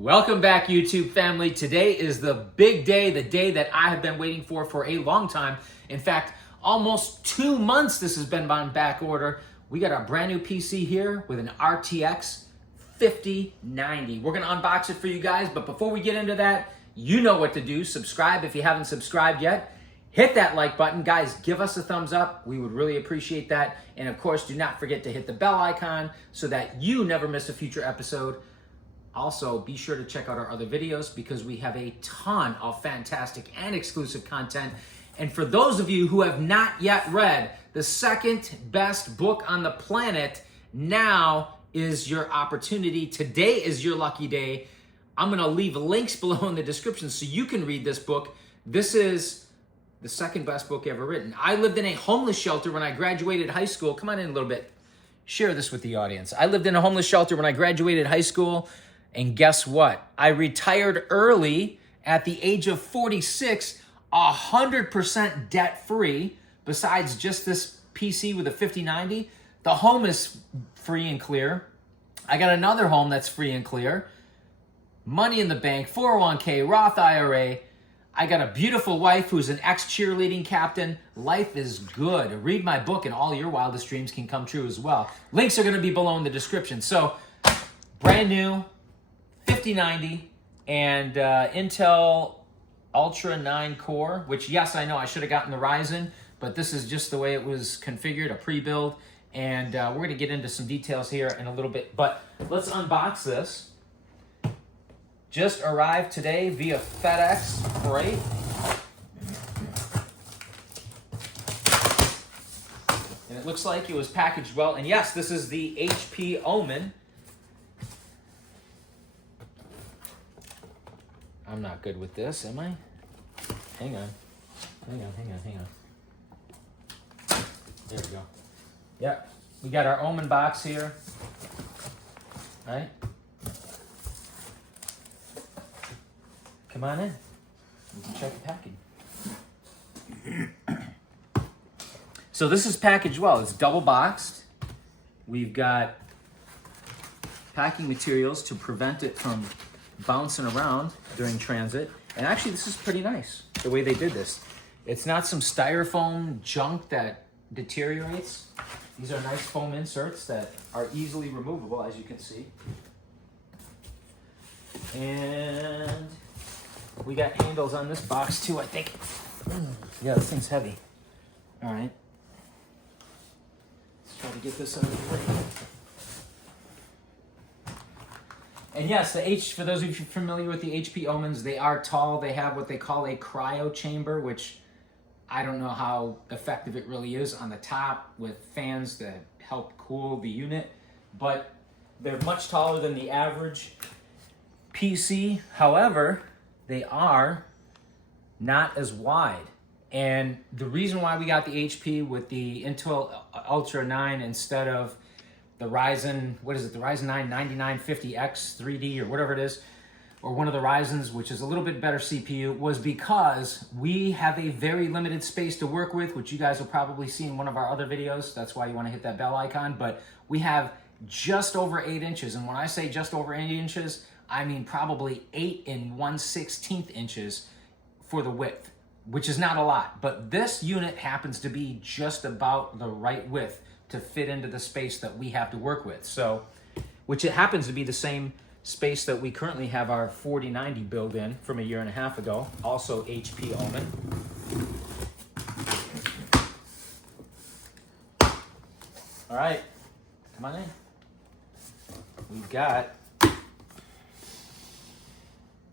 Welcome back, YouTube family. Today is the big day, the day that I have been waiting for a long time. In fact, almost 2 months this has been on back order. We got our brand new PC here with an RTX 5090. We're gonna unbox it for you guys, but before we get into that, you know what to do. Subscribe if you haven't subscribed yet. Hit that like button. Guys, give us a thumbs up. We would really appreciate that. And of course, do not forget to hit the bell icon so that you never miss a future episode. Also, be sure to check out our other videos because we have a ton of fantastic and exclusive content. And for those of you who have not yet read the second best book on the planet, now is your opportunity. Today is your lucky day. I'm going to leave links below in the description so you can read this book. This is the second best book ever written. I lived in a homeless shelter when I graduated high school. Come on in a little bit. Share this with the audience. I lived in a homeless shelter when I graduated high school. And guess what? I retired early at the age of 46, 100% debt-free. Besides just this PC with a 5090, the home is free and clear. I got another home that's free and clear. Money in the bank, 401k, Roth IRA. I got a beautiful wife who's an ex-cheerleading captain. Life is good. Read my book and all your wildest dreams can come true as well. Links are going to be below in the description. So, brand new 5090 and Intel Ultra 9 core, which yes, I know I should have gotten the Ryzen, but this is just the way it was configured, a pre-build. And we're going to get into some details here in a little bit, but let's unbox this. Just arrived today via FedEx freight. And it looks like it was packaged well. And yes, this is the HP Omen. I'm not good with this, am I? Hang on. Hang on. There we go. Yep, we got our Omen box here. All right. Come on in. We can check the package. So this is packaged well. It's double boxed. We've got packing materials to prevent it from bouncing around during transit. And actually, this is pretty nice, the way they did this. It's not some styrofoam junk that deteriorates. These are nice foam inserts that are easily removable, as you can see. And we got handles on this box too, I think. Yeah, this thing's heavy. All right. Let's try to get this out of the way. And yes, for those of you familiar with the HP Omens, they are tall. They have what they call a cryo chamber, which I don't know how effective it really is on the top with fans that help cool the unit, but they're much taller than the average PC. However, they are not as wide. And the reason why we got the HP with the Intel Ultra 9 instead of the Ryzen, what is it, the Ryzen 9 9950X 3D or whatever it is, or one of the Ryzens, which is a little bit better CPU, was because we have a very limited space to work with, which you guys will probably see in one of our other videos. That's why you want to hit that bell icon. But we have just over 8 inches. And when I say just over 8 inches, I mean probably 8 1/16 inches for the width, which is not a lot. But this unit happens to be just about the right width to fit into the space that we have to work with. So, which it happens to be the same space that we currently have our 4090 build in from a year and a half ago, also HP Omen. All right, come on in. We've got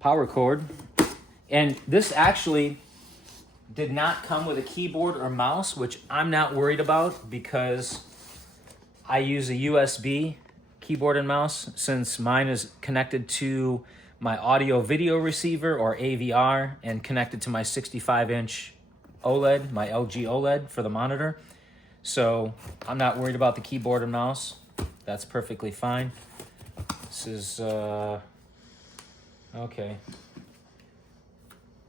power cord, and this actually did not come with a keyboard or mouse, which I'm not worried about because I use a USB keyboard and mouse since mine is connected to my audio video receiver or AVR and connected to my 65-inch OLED, my LG OLED for the monitor. So I'm not worried about the keyboard and mouse. That's perfectly fine. This is, okay.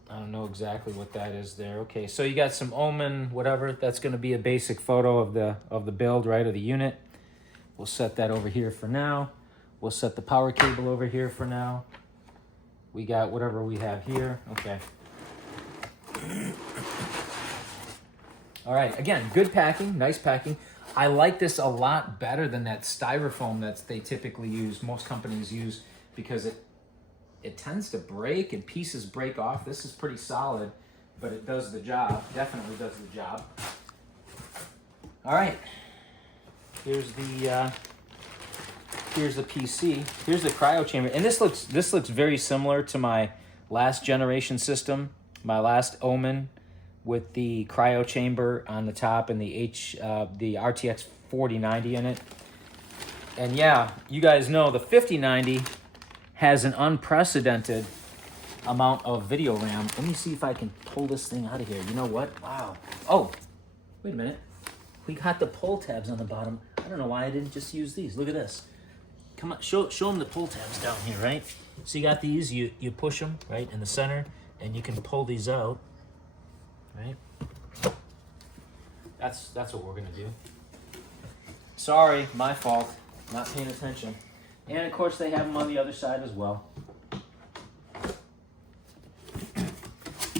I don't know exactly what that is there. Okay, so you got some Omen, whatever. That's going to be a basic photo of the build, right, of the unit. We'll set that over here for now. We'll set the power cable over here for now. We got whatever we have here. Okay. All right, again, good packing, nice packing. I like this a lot better than that styrofoam that they typically use, most companies use, because it tends to break and pieces break off. This is pretty solid, but it does the job, definitely does the job. All right, here's the PC. Here's the cryo chamber, and this looks very similar to my last generation system, my last Omen, with the cryo chamber on the top and the RTX 4090 in it. And yeah, you guys know the 5090 has an unprecedented amount of video RAM. Let me see if I can pull this thing out of here. You know what? Wow. Oh, wait a minute. We got the pull tabs on the bottom. I don't know why I didn't just use these. Look at this. Come on, show them the pull tabs down here, right? So you got these, you push them right in the center, and you can pull these out, right? That's what we're gonna do. Sorry, my fault, not paying attention. And of course they have them on the other side as well,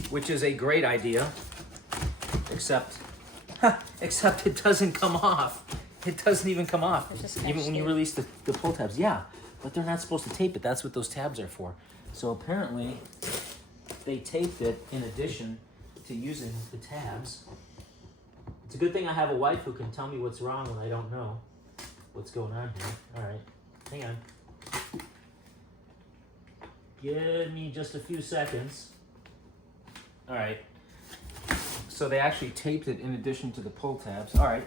which is a great idea, except it doesn't come off. It doesn't even come off, even when you release the pull tabs. Yeah, but they're not supposed to tape it. That's what those tabs are for. So apparently they taped it in addition to using the tabs. It's a good thing I have a wife who can tell me what's wrong when I don't know what's going on here. All right, hang on. Give me just a few seconds. All right. So they actually taped it in addition to the pull tabs. All right.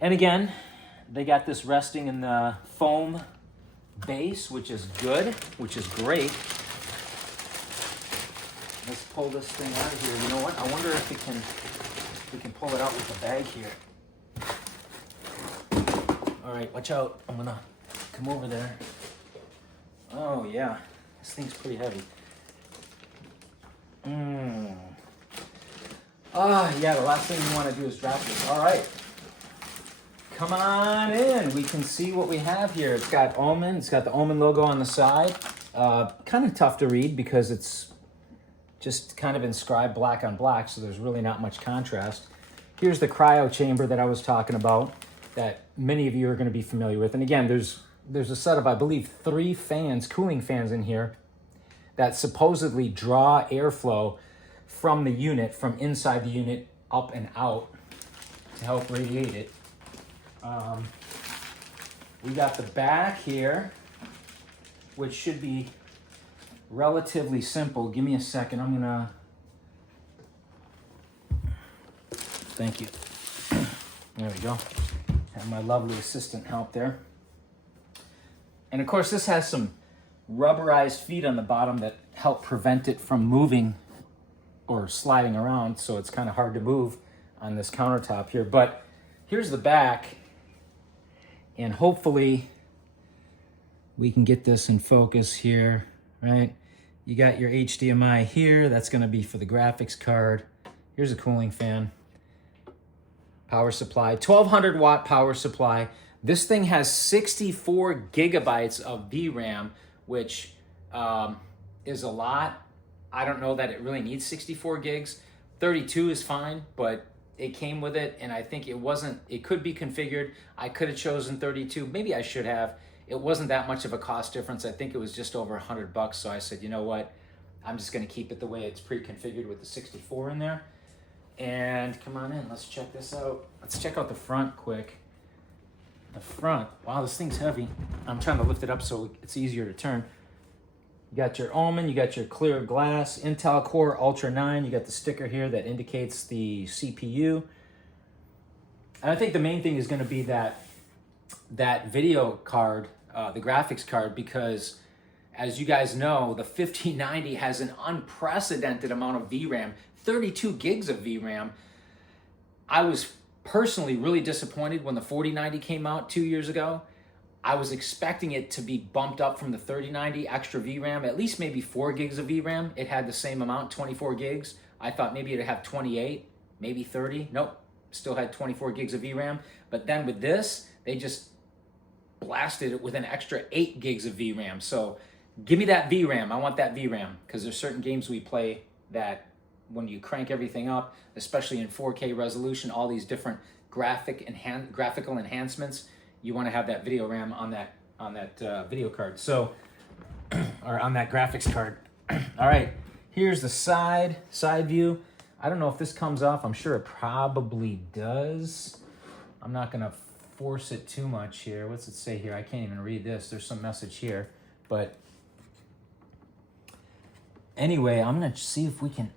And again, they got this resting in the foam base, which is good, which is great. Let's pull this thing out of here. You know what? I wonder if we can pull it out with the bag here. All right, watch out. I'm gonna come over there. Oh yeah, this thing's pretty heavy. Yeah, the last thing you want to do is drop this. All right. Come on in. We can see what we have here. It's got Omen. It's got the Omen logo on the side. Kind of tough to read because it's just kind of inscribed black on black, so there's really not much contrast. Here's the cryo chamber that I was talking about that many of you are going to be familiar with. And again, there's a set of, I believe, 3 fans, cooling fans in here that supposedly draw airflow from the unit, from inside the unit up and out to help radiate it. We got the back here, which should be relatively simple. Give me a second. I'm gonna... Thank you. There we go. Have my lovely assistant help there. And of course, this has some rubberized feet on the bottom that help prevent it from moving or sliding around, so it's kind of hard to move on this countertop here. But here's the back, and hopefully we can get this in focus here, right? You got your HDMI here. That's going to be for the graphics card. Here's a cooling fan. Power supply, 1200 watt power supply. This thing has 64 gigabytes of VRAM, which is a lot. I don't know that it really needs 64 gigs. 32 is fine, but it came with it, and I think it could be configured. I could have chosen 32. Maybe I should have. It wasn't that much of a cost difference. I think it was just over $100, so I said, you know what? I'm just gonna keep it the way it's pre-configured with the 64 in there. And come on in, let's check this out. Let's check out the front quick. The front, wow, this thing's heavy. I'm trying to lift it up so it's easier to turn. You got your Omen, you got your clear glass, Intel Core Ultra 9, you got the sticker here that indicates the CPU. And I think the main thing is gonna be that video card, the graphics card, because as you guys know, the 5090 has an unprecedented amount of VRAM, 32 gigs of VRAM. I was personally really disappointed when the 4090 came out 2 years ago. I was expecting it to be bumped up from the 3090 extra VRAM, at least maybe 4 gigs of VRAM. It had the same amount, 24 gigs. I thought maybe it'd have 28, maybe 30. Nope, still had 24 gigs of VRAM. But then with this, they just blasted it with an extra 8 gigs of VRAM. So give me that VRAM. I want that VRAM because there's certain games we play that when you crank everything up, especially in 4K resolution, all these different graphical enhancements, you want to have that video RAM on that video card. So, or on that graphics card. All right, here's the side view. I don't know if this comes off. I'm sure it probably does. I'm not gonna force it too much here. What's it say here? I can't even read this. There's some message here, but anyway, I'm gonna see if we can.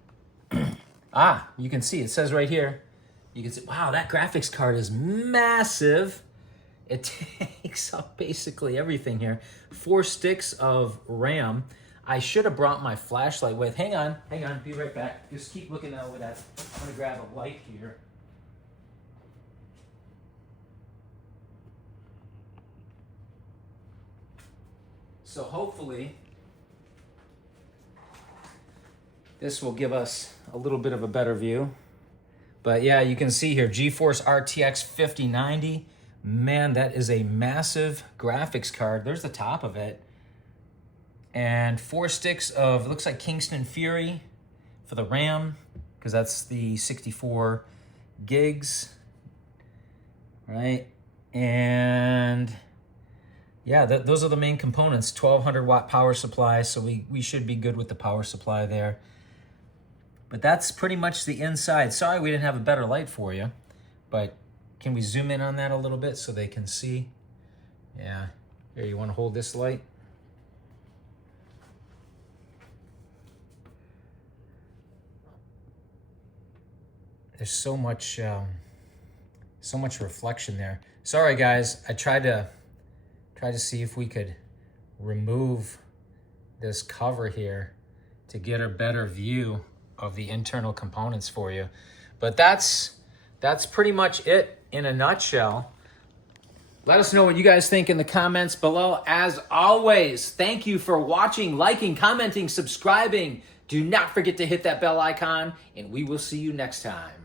You can see, it says right here, you can see, wow, that graphics card is massive. It takes up basically everything here. 4 sticks of RAM. I should have brought my flashlight with. Hang on, be right back. Just keep looking over that. I'm gonna grab a light here. So hopefully, this will give us a little bit of a better view. But yeah, you can see here, GeForce RTX 5090. Man, that is a massive graphics card. There's the top of it. And 4 sticks of, it looks like Kingston Fury for the RAM, because that's the 64 gigs, right? And yeah, those are the main components. 1200 watt power supply, so we should be good with the power supply there. But that's pretty much the inside. Sorry we didn't have a better light for you, but can we zoom in on that a little bit so they can see? Yeah, here, you wanna hold this light? There's so much reflection there. Sorry guys, I tried to see if we could remove this cover here to get a better view of the internal components for you. But that's pretty much it in a nutshell. Let us know what you guys think in the comments below. As always, thank you for watching, liking, commenting, subscribing. Do not forget to hit that bell icon, and we will see you next time.